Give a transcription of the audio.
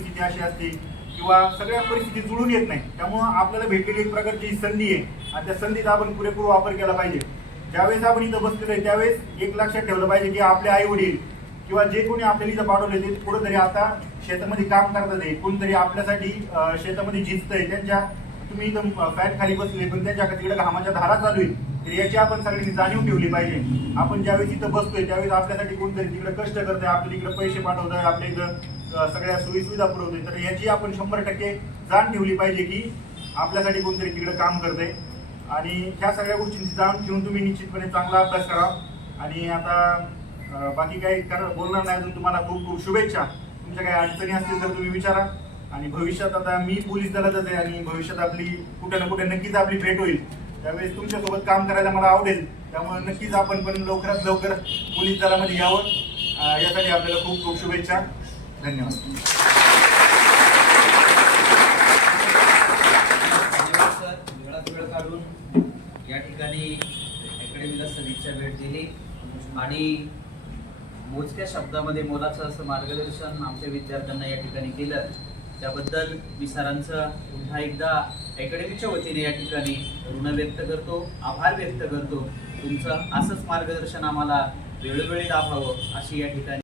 परिस्थिती अशी असते किंवा सगळ्या परिस्थिती जुळून येत नाही. त्यामुळं आपल्याला भेटलेली एक प्रकारची संधी आहे. आणि त्या संधीचा आपण पुरेपूर वापर केला पाहिजे. ज्यावेळेस आपण इथं बसलेलो आहे त्यावेळेस एक लक्षात ठेवलं पाहिजे की आपले आई वडील किंवा जे कोणी आपल्याला इथं पाठवले ते कुठंतरी आता शेतामध्ये काम करतात आहे. कोणतरी आपल्यासाठी शेतामध्ये शेतामध्ये आहे त्यांच्या तुम्ही इथं फॅट खाली बसले पण त्यांच्या तिकडे घामाच्या धारा चालू आहे. तर याची आपण सगळ्यांनी जाणीव ठेवली पाहिजे. आपण ज्यावेळेस इथं बसतोय त्यावेळेस आपल्यासाठी कोणतरी तिकडे कष्ट करत आहे आपल्या इकडे पैसे पाठवतोय आपल्या इथं सगळ्या सोयी सुविधा पुरवतोय. तर याची आपण शंभर टक्के जाण ठेवली पाहिजे की आपल्यासाठी कोणतरी तिकडं काम करते आणि ह्या सगळ्या गोष्टींची जाण ठेवून तुम्ही निश्चितपणे चांगला अभ्यास करा. आणि आता बाकी काही कर बोलणार नाही अजून तुम्हाला. खूप खूप शुभेच्छा. तुमच्या काही अडचणी असतील तर तुम्ही विचारा. आणि भविष्यात आता मी पोलीस दलातच आहे आणि भविष्यात आपली कुठे ना कुठे नक्कीच आपली भेट होईल. त्यावेळेस तुमच्यासोबत काम करायला मला आवडेल. त्यामुळे नक्कीच आपण पण लवकरात लवकर पोलीस दलामध्ये यावं. यासाठी आपल्याला खूप खूप शुभेच्छा. धन्यवाद. या ठिकाणी अकॅडमीला सदिच्छा भेट दिली. आणि मोजक्या शब्दामध्ये मोलाचं असं मार्गदर्शन आमच्या विद्यार्थ्यांना या ठिकाणी केलं त्याबद्दल मी सरांचं पुन्हा एकदा अकॅडमीच्या वतीने या ठिकाणी ऋण व्यक्त करतो आभार व्यक्त करतो. तुमचं असंच मार्गदर्शन आम्हाला वेळोवेळी लाभावं अशी या ठिकाणी